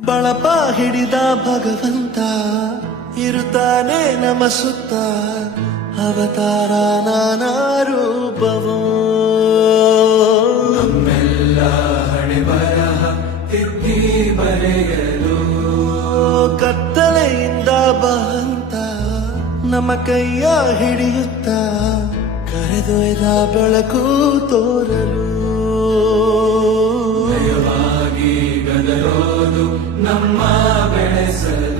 ಬಳಪ ಹಿಡಿದ ಭಗವಂತ ಇರುತ್ತಾನೆ ನಮ ಸುತ್ತ ಅವತಾರ ನಾನಾ ರೂಪವೋ ನಮ್ಮೆಲ್ಲ ಹಣೆ ಬರಹ ತಿದ್ದಿ ಬರೆಯಲು ಕತ್ತಲೆಯಿಂದ ಬಹಂತ ನಮ್ಮ ಕೈಯ ಹಿಡಿಯುತ್ತ ಕರೆದೊಯ್ದ ಬೆಳಕು ತೋರಲು ದಯವಾಗಿ ಗದರೋದು ನಮ್ಮ ಬೆಳೆಸಲು